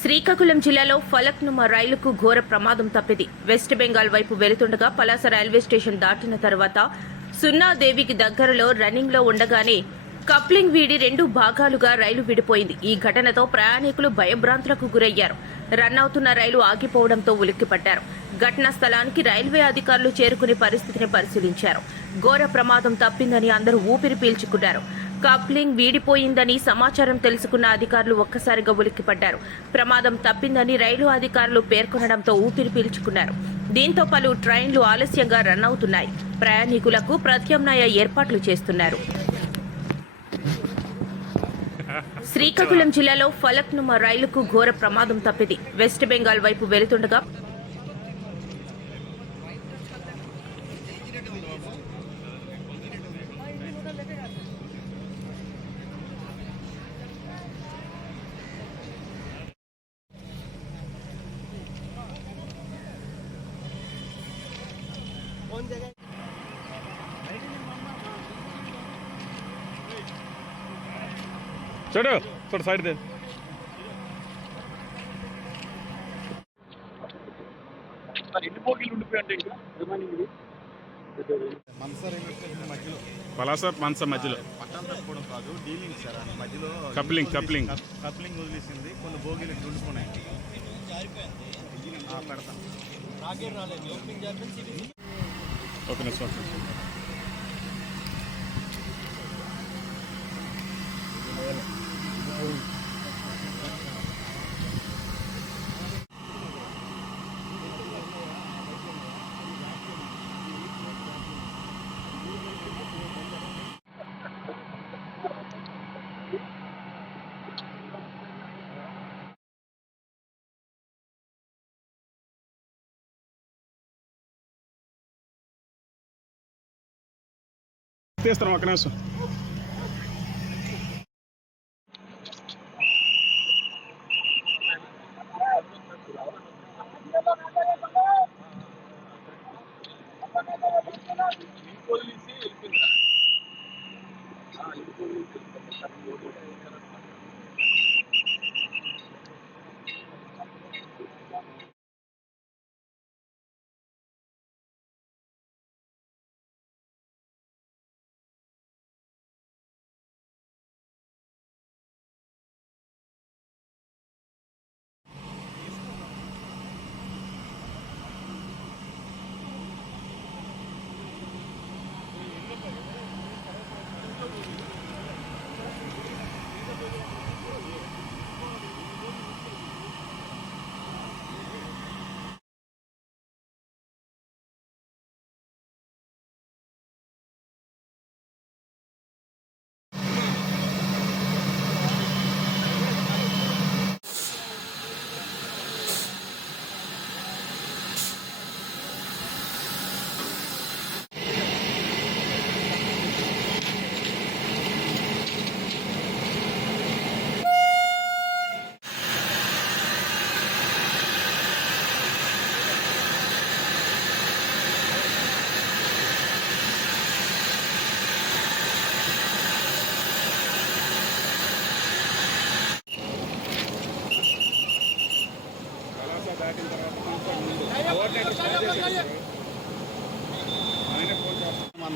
శ్రీకాకుళం జిల్లాలో ఫలక్నుమ రైలుకు ఘోర ప్రమాదం తప్పింది. వెస్ట్ బెంగాల్ వైపు వెళుతుండగా పలాస రైల్వే స్టేషన్ దాటిన తర్వాత సున్నాదేవికి దగ్గరలో రన్నింగ్లో ఉండగానే కప్లింగ్ వీడి రెండు భాగాలుగా రైలు విడిపోయింది. ఈ ఘటనతో ప్రయాణికులు భయభ్రాంతులకు గురయ్యారు. రన్ అవుతున్న రైలు ఆగిపోవడంతో ఉలిక్కిపడ్డారు. ఘటనా స్థలానికి రైల్వే అధికారులు చేరుకుని పరిస్థితిని పరిశీలించారు. ఘోర ప్రమాదం తప్పిందని అందరూ ఊపిరి పీల్చుకున్నారు. కప్లింగ్ వీడిపోయిందని సమాచారం తెలుసుకున్న అధికారులు ఒక్కసారిగా ఉలిక్కిపడ్డారు. ప్రమాదం తప్పిందని రైలు అధికారులు పేర్కొనడంతో ఊపిరి పీల్చుకున్నారు. దీంతో పలు ట్రైన్లు ఆలస్యంగా రన్ అవుతున్నాయి. ప్రయాణికులకు ప్రత్యామ్నాయ ఏర్పాట్లు చేస్తున్నారు. శ్రీకాకుళం జిల్లాలో ఫలక్నుమ రైలుకు ఘోర ప్రమాదం తప్పింది. వెస్ట్ బెంగాల్ వైపు వెళుతుండగా మనస రైల్వే స్టేషన్ మధ్యలో. పలాస మనస మధ్యలో. పట్టాలు కాదు డీలింగ్ సార్ ఆ మధ్యలో కప్లింగ్, కప్లింగ్. కప్- కప్లింగ్ వదిలేసింది కొన్ని బోగీలు ఇట్లా ఉండిపోయినాయి. ఆ, పెడతాం ఓకే నిమిషం తీస్తాం ఒక నిమిషం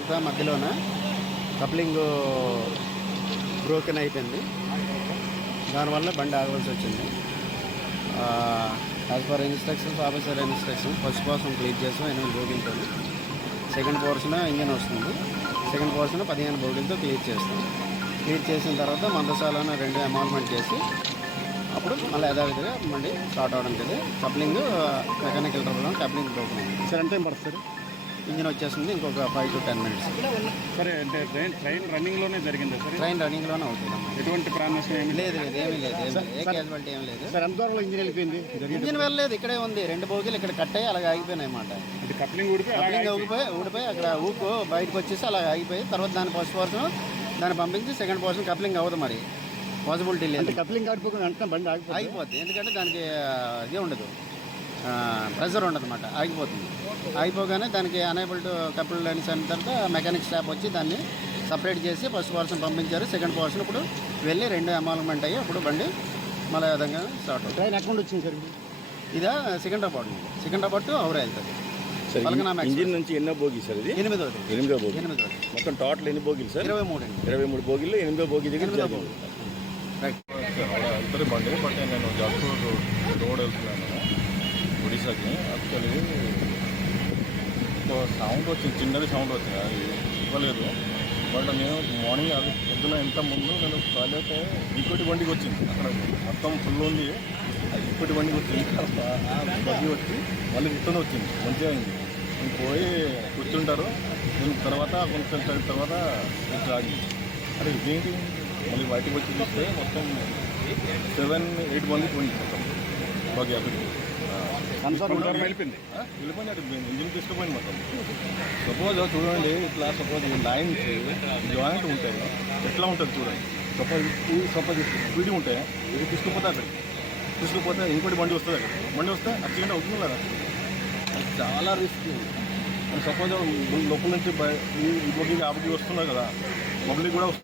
అంతా మధ్యలోన? కప్లింగ్ బ్రోకెన్ అయిపోయింది. దానివల్ల బండి ఆగవలసి వచ్చింది. As per instructions officer instruction first portion clean చేసాం ఎనిమిది బోగిలతో సెకండ్ పోర్షన్ ఇంజన్ వస్తుంది. సెకండ్ పోర్షన్ పదిహేను బోగిలతో క్లీన్ చేస్తాం. క్లీన్ చేసిన తర్వాత మందసాలను రెండు అమౌంట్మెంట్ చేసి అప్పుడు మళ్ళీ యథావిధిగా మళ్ళీ స్టార్ట్ అవడం కదా coupling mechanical trouble coupling broken sir ఎంత టైం పడుతుంది ఇంజిన్ వచ్చేసింది ఇంకొక ఫైవ్ టు టెన్ మినిట్స్ సరే అంటే ట్రైన్ ట్రైన్ రన్నింగ్లోనే జరిగింది సార్? ట్రైన్ రన్నింగ్లోనే అవుతుందమ్మా ఎటువంటి ప్రాణనష్టం ఏమి లేదు? లేదు ఏమీ లేదు. ఏ క్యాజువాలిటీ ఏం లేదు. సార్ ఎంత దూరంలో ఇంజిన్ వెళ్ళిపోయింది? ఇంజిన్ వెళ్ళలేదు ఇక్కడే ఉంది. రెండు బోగీలు ఇక్కడ కట్ అయ్యి అలాగ ఆగిపోయినాయి అన్నమాట. అంటే కప్లింగ్ ఊడిపోయి కప్లింగ్ ఊగిపోయి ఊడిపోయి అక్కడ ఊపు బయటకు వచ్చేసి అలాగ ఆగిపోయి తర్వాత దాని ఫస్ట్ పోర్షన్ దాన్ని పంపించి సెకండ్ పోర్షన్ కప్లింగ్ అవ్వదు మరి. పాసిబిలిటీ లేదు. కప్లింగ్ ఆడిపోకుండా అంటే బండి ఆగిపోద్ది? ఎందుకంటే దానికి ఇది ఉండదు. ప్రెషర్ ఉండదు అనమాట ఆగిపోతుంది. ఆగిపోగానే దానికి అనేబుల్ టు కపుల్ లైన్స్ అయిన తర్వాత మెకానిక్ స్టాఫ్ వచ్చి దాన్ని సపరేట్ చేసి ఫస్ట్ పోర్షన్ పంపించారు సెకండ్ పోర్షన్ ఇప్పుడు వెళ్ళి రెండు అమాల్మెంట్ అయ్యి ఇప్పుడు బండి మళ్ళీ విధంగా స్టార్ట్ అవుతుంది. ట్రైన్ అకౌంట్ వచ్చింది సార్ ఇదా? సికింద్రాబాద్ సికింద్రాబాద్ టు హౌరా వెళ్తుంది. ఇంజిన్ నుంచి ఎన్నో బోగి సార్ ఇది? ఎనిమిదోది ఎనిమిదో బోగి. ఎనిమిదోది మొత్తం టోటల్ ఎన్ని బోగిలు సార్? ఇరవై మూడు అండి. ఇరవై మూడు బోగిల్లో ఎనిమిదో బోగి దగ్గర ఎనిమిదో జరిగింది. బోగి. రైట్ వెళ్తారు బండి బట్ నేను జాస్పూర్ రోడ్ వెళ్తున్నాను. ఒడిశాకి యాక్చువల్లీ ఒక సౌండ్ వచ్చింది చిన్నది సౌండ్ వచ్చింది. అది ఇవ్వలేదు. బట్ నేను మార్నింగ్ అది పొద్దున ఇంత ముందు నేను కాలేక ఇంకోటి బండికి వచ్చింది. అక్కడ మొత్తం ఫుల్ ఉంది. అది ఇంకోటి బండికి వచ్చింది. బండి వచ్చి మళ్ళీ రిటర్న్ వచ్చింది. మంచిగా అయింది. నేను పోయి కూర్చుంటారు. నేను తర్వాత కొంచెం టైం తర్వాత ఇట్లా ఆగింది అరే ఇదేంటి? మళ్ళీ బయటకు వచ్చి చూస్తే మొత్తం సెవెన్ ఎయిట్ మందికి పోయింది మొత్తం బాగా అక్కడికి. వెళ్ళిపోయింది. వెళ్ళిపోయింది అటు ఇంజిన్ తీసుకుపోయింది మొత్తం. సపోజ్ చూడండి ఇట్లా సపోజ్ ఈ లైన్స్ జాయింట్ ఉంటాయి. ఎట్లా ఉంటుంది చూడండి. సపోజ్ సపోజ్ స్పీడ్ ఉంటే ఇది తీసుకుపోతే అక్కడికి తీసుకుపోతే ఇంకోటి బండి వస్తుంది అక్కడ. బండి వస్తే యాక్సిడెంట్ అవుతుంది కదా. చాలా రిస్క్ సపోజ్ లోపల నుంచి ఈ బొగ్గి ఆపకి వస్తున్నారు కదా. పబ్లిక్ కూడా వస్తుంది.